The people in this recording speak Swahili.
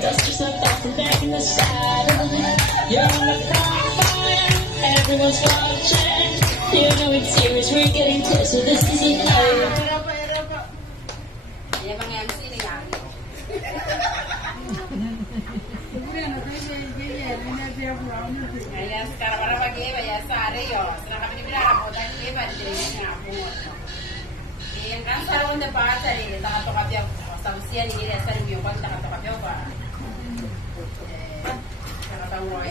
dust yourself off and back in the saddle. You're on the front line, everyone's watching. You know it's serious, we're getting close to this easy night. Sekarang para pagi bayar sehari yo. Sekarang kami bilang apa tadi dia balik ngapung. Yang kan sarang depan tadi tak atau kami samsia ni dia sarang yo kan tak atau kami apa. Sekarang tahu roy.